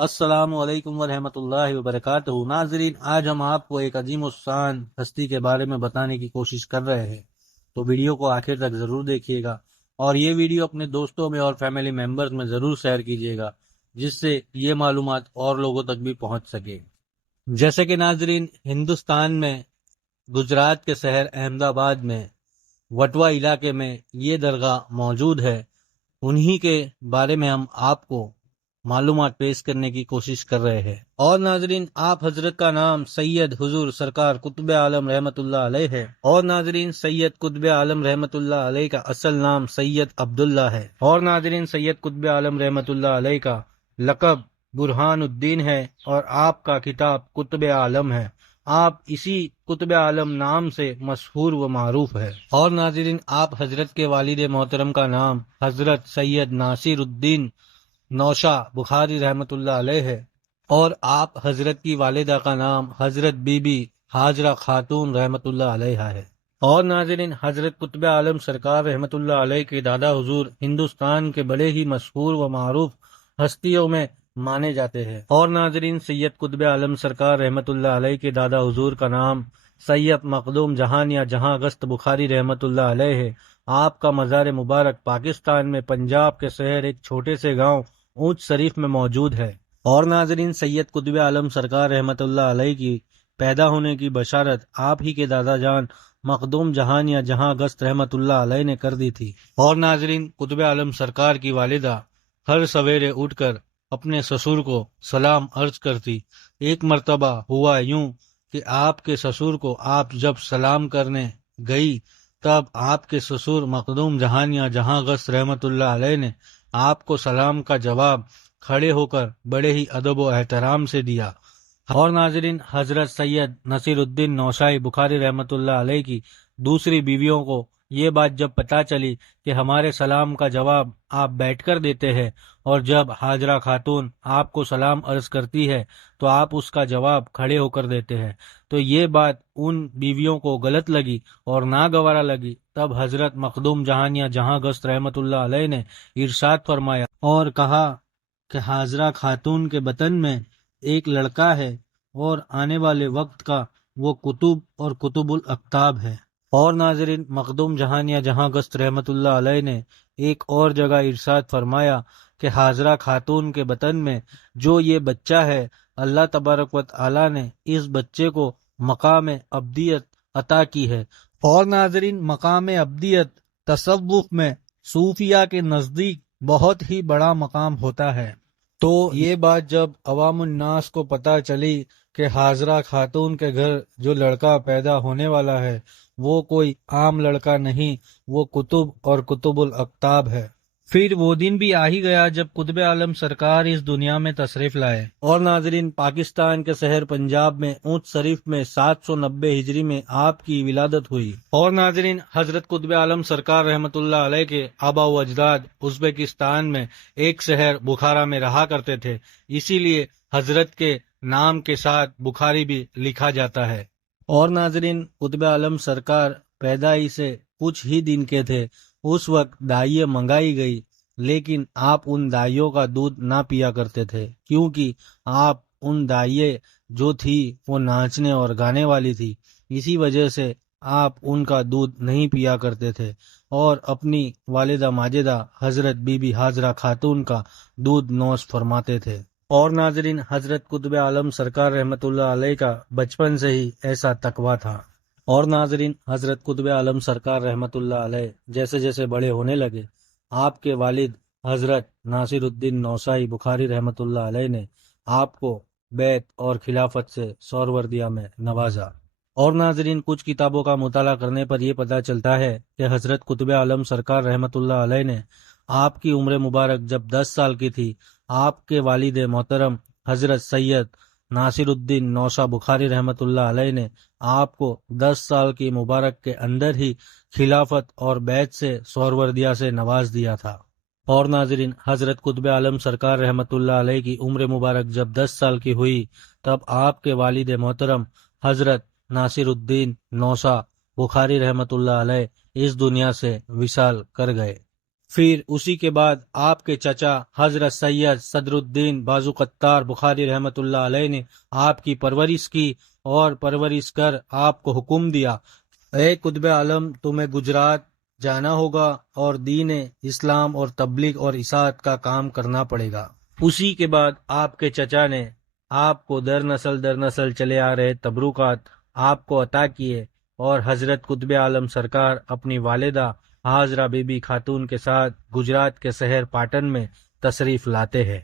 السلام علیکم ورحمۃ اللہ وبرکاتہ۔ ناظرین، آج ہم آپ کو ایک عظیم الشان ہستی کے بارے میں بتانے کی کوشش کر رہے ہیں، تو ویڈیو کو آخر تک ضرور دیکھیے گا اور یہ ویڈیو اپنے دوستوں میں اور فیملی ممبرز میں ضرور شیئر کیجیے گا، جس سے یہ معلومات اور لوگوں تک بھی پہنچ سکے۔ جیسے کہ ناظرین، ہندوستان میں گجرات کے شہر احمد آباد میں وٹوا علاقے میں یہ درگاہ موجود ہے، انہی کے بارے میں ہم آپ کو معلومات پیش کرنے کی کوشش کر رہے ہیں۔ اور ناظرین، آپ حضرت کا نام سید حضور سرکار قطب عالم رحمت اللہ علیہ ہے۔ اور ناظرین، سید قطب عالم رحمت اللہ علیہ کا اصل نام سید عبداللہ ہے۔ اور ناظرین، سید قطب عالم رحمت اللہ علیہ کا لقب برہان الدین ہے اور آپ کا کتاب قطب عالم ہے۔ آپ اسی قطب عالم نام سے مشہور و معروف ہے۔ اور ناظرین، آپ حضرت کے والد محترم کا نام حضرت سید ناصر الدین نوشا بخاری رحمت اللہ علیہ ہے، اور آپ حضرت کی والدہ کا نام حضرت بی بی ہاجرہ خاتون رحمت اللہ علیہ ہے۔ اور ناظرین، حضرت قطب عالم سرکار رحمت اللہ علیہ کے دادا حضور ہندوستان کے بڑے ہی مشہور و معروف ہستیوں میں مانے جاتے ہیں۔ اور ناظرین، سید قطب عالم سرکار رحمت اللہ علیہ کے دادا حضور کا نام سید مخدوم جہان یا جہاں گست بخاری رحمت اللہ علیہ ہے۔ آپ کا مزار مبارک پاکستان میں پنجاب کے شہر ایک چھوٹے سے گاؤں اونچ شریف میں موجود ہے۔ اور ناظرین، سید قطب عالم سرکار رحمت اللہ علیہ کی پیدا ہونے کی بشارت آپ ہی کے دادا جان مخدوم جہان یا جہاں گست رحمت اللہ علیہ نے کر دی تھی۔ اور ناظرین، قطب عالم سرکار کی والدہ ہر سویرے اٹھ کر اپنے سسر کو سلام عرض کرتی۔ ایک مرتبہ ہوا یوں کہ آپ کے سسر کو آپ جب سلام کرنے گئی، تب آپ کے سسر مخدوم جہان یا جہاں گست رحمت اللہ علیہ نے آپ کو سلام کا جواب کھڑے ہو کر بڑے ہی ادب و احترام سے دیا۔ اور ناظرین، حضرت سید نصیر الدین نوشائی بخاری رحمت اللہ علیہ کی دوسری بیویوں کو یہ بات جب پتہ چلی کہ ہمارے سلام کا جواب آپ بیٹھ کر دیتے ہیں، اور جب حاجرہ خاتون آپ کو سلام عرض کرتی ہے تو آپ اس کا جواب کھڑے ہو کر دیتے ہیں، تو یہ بات ان بیویوں کو غلط لگی اور ناگوارا لگی۔ تب حضرت مخدوم جہان یا جہاں گست رحمت اللہ علیہ نے ارشاد فرمایا اور کہا کہ حاجرہ خاتون کے بطن میں ایک لڑکا ہے، اور آنے والے وقت کا وہ کتب اور کتب الاقطاب ہے۔ اور ناظرین، مخدوم جہان یا جہاں گست رحمت اللہ علیہ نے ایک اور جگہ ارشاد فرمایا کہ حاجرہ خاتون کے بطن میں جو یہ بچہ ہے، اللہ تبارک و تعالی نے اس بچے کو مقام ابدیت عطا کی ہے۔ اور ناظرین، مقام ابدیت تصوف میں صوفیہ کے نزدیک بہت ہی بڑا مقام ہوتا ہے۔ تو یہ بات جب عوام الناس کو پتہ چلی کہ حاجرہ خاتون کے گھر جو لڑکا پیدا ہونے والا ہے وہ کوئی عام لڑکا نہیں، وہ کتب اور کتب الاقطاب ہے، پھر وہ دن بھی آ ہی گیا جب قطب عالم سرکار اس دنیا میں تشریف لائے۔ اور ناظرین، پاکستان کے شہر پنجاب میں اونچ شریف میں 790 ہجری میں آپ کی ولادت ہوئی۔ اور ناظرین، حضرت قطب عالم سرکار رحمت اللہ علیہ کے آبا و اجداد ازبکستان میں ایک شہر بخارا میں رہا کرتے تھے، اسی لیے حضرت کے نام کے ساتھ بخاری بھی لکھا جاتا ہے۔ اور ناظرین، قطب عالم سرکار پیدائش سے کچھ ہی دن کے تھے، اس وقت دائیں منگائی گئی، لیکن آپ ان دائیوں کا دودھ نہ پیا کرتے تھے، کیونکہ آپ ان دائیں جو تھی وہ ناچنے اور گانے والی تھی، اسی وجہ سے آپ ان کا دودھ نہیں پیا کرتے تھے، اور اپنی والدہ ماجدہ حضرت بی بی ہاجرہ خاتون کا دودھ نوش فرماتے تھے۔ اور ناظرین، حضرت قطب عالم سرکار رحمت اللہ علیہ کا بچپن سے ہی ایسا تقویٰ تھا۔ اور ناظرین، حضرت قطب عالم سرکار رحمت اللہ علیہ جیسے جیسے بڑے ہونے لگے، آپ کے والد حضرت ناصر الدین نوشائی بخاری رحمت اللہ علیہ نے آپ کو بیعت اور خلافت سے سہروردیہ میں نوازا۔ اور ناظرین، کچھ کتابوں کا مطالعہ کرنے پر یہ پتہ چلتا ہے کہ حضرت قطب عالم سرکار رحمت اللہ علیہ نے آپ کی عمر مبارک جب 10 سال کی تھی، آپ کے والد محترم حضرت سید ناصر الدین نوشا بخاری رحمت اللہ علیہ نے آپ کو 10 سال کی مبارک کے اندر ہی خلافت اور بیعت سے سہروردیہ سے نواز دیا تھا۔ اور ناظرین، حضرت قطب عالم سرکار رحمت اللہ علیہ کی عمر مبارک جب 10 سال کی ہوئی، تب آپ کے والد محترم حضرت ناصر الدین نوشا بخاری رحمت اللہ علیہ اس دنیا سے وصال کر گئے۔ پھر اسی کے بعد آپ کے چچا حضرت سید صدر الدین بازو قطار بخاری رحمۃ اللہ علیہ نے آپ کی پرورش کی اور پرورش کر آپ کو حکم دیا، اے قطب عالم، تمہیں گجرات جانا ہوگا اور دین اسلام اور تبلیغ اور اشاعت کا کام کرنا پڑے گا۔ اسی کے بعد آپ کے چچا نے آپ کو در نسل چلے آ رہے تبرکات آپ کو عطا کیے، اور حضرت قطب عالم سرکار اپنی والدہ حاضرہ بی بی خاتون کے ساتھ گجرات کے شہر پاٹن میں تشریف لاتے ہیں۔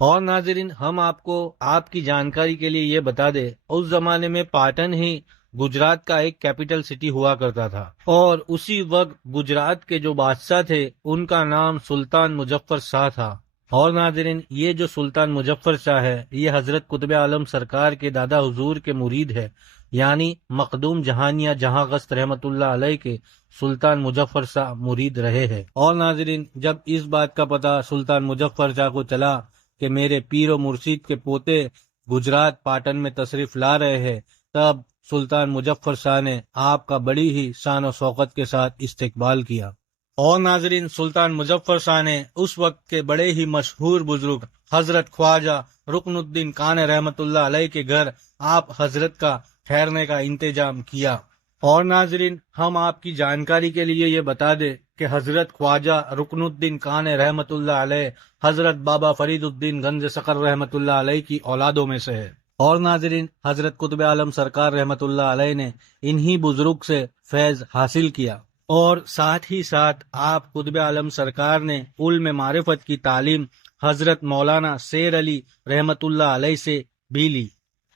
اور ناظرین، ہم آپ کو آپ کی جانکاری کے لیے یہ بتا دیں، اس زمانے میں پاٹن ہی گجرات کا ایک کیپٹل سٹی ہوا کرتا تھا، اور اسی وقت گجرات کے جو بادشاہ تھے ان کا نام سلطان مظفر شاہ تھا۔ اور ناظرین، یہ جو سلطان مظفر شاہ ہے یہ حضرت قطب عالم سرکار کے دادا حضور کے مرید ہے، یعنی مخدوم جہانیہ جہاں غست رحمت اللہ علیہ کے سلطان مظفر شاہ مرید رہے ہیں۔ اور ناظرین، جب اس بات کا پتہ سلطان مظفر شاہ کو چلا کہ میرے پیر و مرشید کے پوتے گجرات پاٹن میں تشریف لا رہے ہیں، تب سلطان مظفر شاہ نے آپ کا بڑی ہی شان و شوکت کے ساتھ استقبال کیا۔ اور ناظرین، سلطان مظفر شاہ نے اس وقت کے بڑے ہی مشہور بزرگ حضرت خواجہ رکن الدین کان رحمت اللہ علیہ کے گھر آپ حضرت کا ٹھہرنے کا انتظام کیا۔ اور ناظرین، ہم آپ کی جانکاری کے لیے یہ بتا دیں کہ حضرت خواجہ رکن الدین کان رحمت اللہ علیہ حضرت بابا فرید الدین گنج سقر رحمت اللہ علیہ کی اولادوں میں سے ہے۔ اور ناظرین، حضرت قطب عالم سرکار رحمت اللہ علیہ نے انہی بزرگ سے فیض حاصل کیا، اور ساتھ ہی ساتھ آپ قطب عالم سرکار نے علم معرفت کی تعلیم حضرت مولانا شیر علی رحمت اللہ علیہ سے بھی لی۔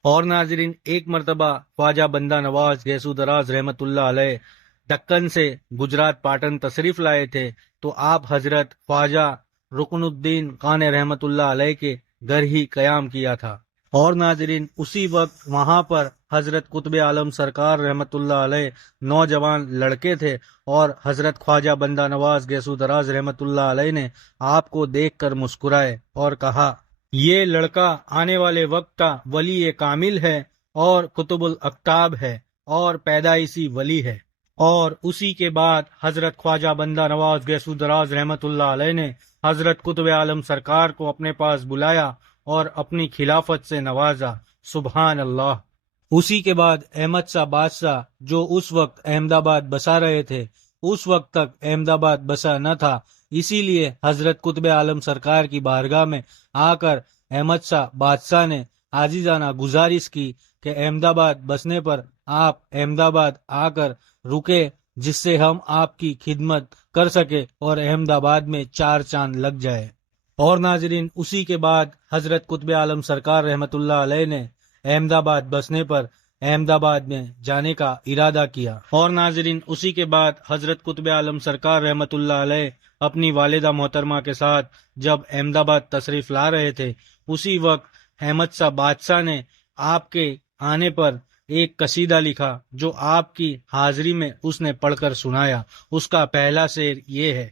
اور ناظرین، ایک مرتبہ خواجہ بندہ نواز گیسو دراز رحمت اللہ علیہ دکن سے گجرات پاٹن تشریف لائے تھے، تو آپ حضرت خواجہ رکن الدین کان رحمت اللہ علیہ کے گھر ہی قیام کیا تھا۔ اور ناظرین، اسی وقت وہاں پر حضرت قطب عالم سرکار رحمت اللہ علیہ نوجوان لڑکے تھے، اور حضرت خواجہ بندہ نواز گیسو دراز رحمت اللہ علیہ نے آپ کو دیکھ کر مسکرائے اور کہا، یہ لڑکا آنے والے وقت کا ولی کامل ہے اور قطب الاقطاب ہے اور پیدائشی ولی ہے۔ اور اسی کے بعد حضرت خواجہ بندہ نواز گیسو دراز رحمت اللہ علیہ نے حضرت قطب عالم سرکار کو اپنے پاس بلایا اور اپنی خلافت سے نوازا۔ سبحان اللہ۔ اسی کے بعد احمد شاہ بادشاہ جو اس وقت احمد آباد بسا رہے تھے، اس وقت تک احمد آباد بسا نہ تھا، اسی لیے حضرت قطب عالم سرکار کی بارگاہ میں آ کر احمد شاہ بادشاہ نے عاجزانہ گزارش کی کہ احمد آباد بسنے پر آپ احمد آباد آ کر رکے، جس سے ہم آپ کی خدمت کر سکے اور احمد آباد میں 4 چاند لگ جائے۔ اور ناظرین، اسی کے بعد حضرت قطب عالم سرکار رحمت اللہ علیہ نے احمد آباد بسنے پر احمد آباد میں جانے کا ارادہ کیا۔ اور ناظرین، اسی کے بعد حضرت قطب عالم سرکار رحمت اللہ علیہ اپنی والدہ محترمہ کے ساتھ جب احمد آباد تشریف لا رہے تھے، اسی وقت احمد شاہ بادشاہ نے آپ کے آنے پر ایک قصیدہ لکھا جو آپ کی حاضری میں اس نے پڑھ کر سنایا۔ اس کا پہلا شعر یہ ہے،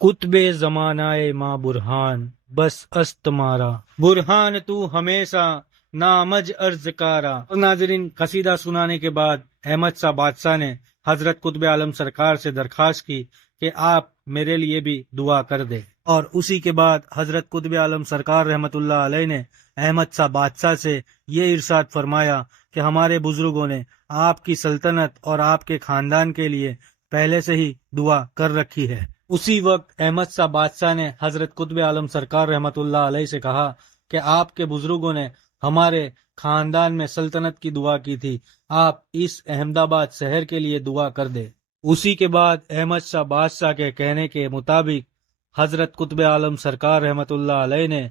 قطب زمانہ ماں برہان بس است مارا، برہان تو ہمیشہ نامج ارز کارا۔ اور ناظرین، قصیدہ سنانے کے بعد احمد شاہ بادشاہ نے حضرت قطب عالم سرکار سے درخواست کی کہ آپ میرے لیے بھی دعا کر دے۔ اور اسی کے بعد حضرت قطب عالم سرکار رحمت اللہ علیہ نے احمد شاہ بادشاہ سے یہ ارشاد فرمایا کہ ہمارے بزرگوں نے آپ کی سلطنت اور آپ کے خاندان کے لیے پہلے سے ہی دعا کر رکھی ہے۔ اسی وقت احمد شاہ بادشاہ نے حضرت قطب عالم سرکار رحمت اللہ علیہ سے کہا کہ آپ کے بزرگوں نے ہمارے خاندان میں سلطنت کی دعا کی تھی، آپ اس احمد آباد شہر کے لیے دعا کر دے۔ اسی کے بعد احمد شاہ بادشاہ کے کہنے کے مطابق حضرت قطب عالم سرکار رحمت اللہ علیہ نے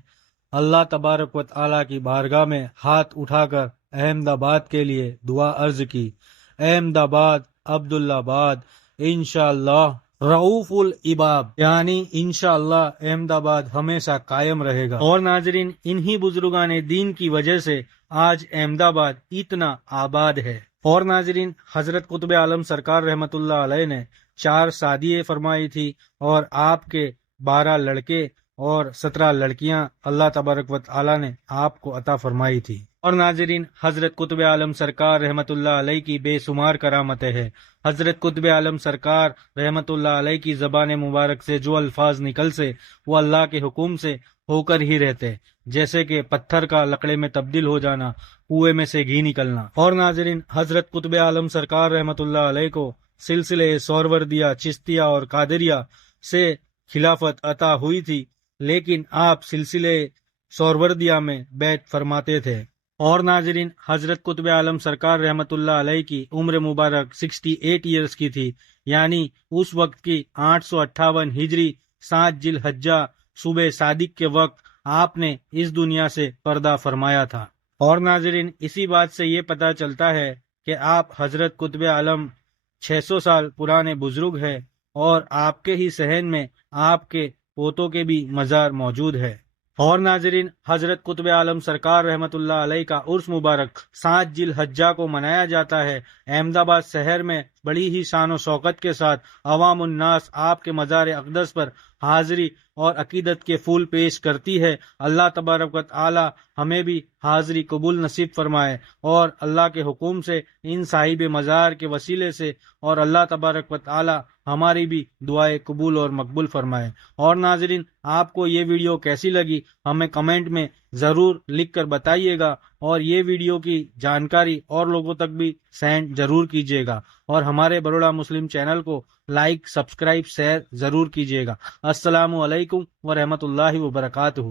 اللہ تبارک و تعالیٰ کی بارگاہ میں ہاتھ اٹھا کر احمد آباد کے لیے دعا عرض کی، احمد آباد عبداللہ آباد انشاءاللہ رعوف العباد، یعنی انشاءاللہ احمد آباد ہمیشہ قائم رہے گا۔ اور ناظرین، انہی بزرگان دین کی وجہ سے آج احمد آباد اتنا آباد ہے۔ اور ناظرین، حضرت قطب عالم سرکار رحمت اللہ علیہ نے 4 شادییں فرمائی تھی، اور آپ کے 12 لڑکے اور 17 لڑکیاں اللہ تبارک و تعالیٰ نے آپ کو عطا فرمائی تھی۔ اور ناظرین، حضرت قطب عالم سرکار رحمت اللہ علیہ کی بے شمار کرامتیں ہیں۔ حضرت قطب عالم سرکار رحمت اللہ علیہ کی زبان مبارک سے جو الفاظ نکل سے وہ اللہ کے حکم سے ہو کر ہی رہتے، جیسے کہ پتھر کا لکڑے میں تبدیل ہو جانا، کنویں میں سے گھی نکلنا۔ اور ناظرین، حضرت قطب عالم سرکار رحمت اللہ علیہ کو سلسلے سہروردیہ، چشتیہ اور قادریہ سے خلافت عطا ہوئی تھی، لیکن آپ سلسلے سہروردیہ میں بیعت فرماتے تھے۔ اور ناظرین، حضرت قطب عالم سرکار رحمت اللہ علیہ کی عمر مبارک 68 ایئرز کی تھی، یعنی اس وقت کی 858 ہجری 7 ذی الحجہ صبح صادق کے وقت آپ نے اس دنیا سے پردہ فرمایا تھا۔ اور ناظرین، اسی بات سے یہ پتہ چلتا ہے کہ آپ حضرت قطب عالم 600 سال پرانے بزرگ ہیں، اور آپ کے ہی صحن میں آپ کے پوتوں کے بھی مزار موجود ہے۔ اور ناظرین، حضرت قطب عالم سرکار رحمت اللہ علیہ کا عرس مبارک 7 ذی الحجہ کو منایا جاتا ہے۔ احمد آباد شہر میں بڑی ہی شان و شوکت کے ساتھ عوام الناس آپ کے مزار اقدس پر حاضری اور عقیدت کے پھول پیش کرتی ہے۔ اللہ تبارک و تعالی ہمیں بھی حاضری قبول نصیب فرمائے، اور اللہ کے حکم سے ان صاحب مزار کے وسیلے سے اور اللہ تبارک و تعالی ہماری بھی دعائیں قبول اور مقبول فرمائے۔ اور ناظرین، آپ کو یہ ویڈیو کیسی لگی ہمیں کمنٹ میں ضرور لکھ کر بتائیے گا، اور یہ ویڈیو کی جانکاری اور لوگوں تک بھی سینڈ ضرور کیجیے گا، اور ہمارے بروڑا مسلم چینل کو لائک، سبسکرائب، شیئر ضرور کیجیے گا۔ السلام علیکم ورحمۃ اللہ وبرکاتہ۔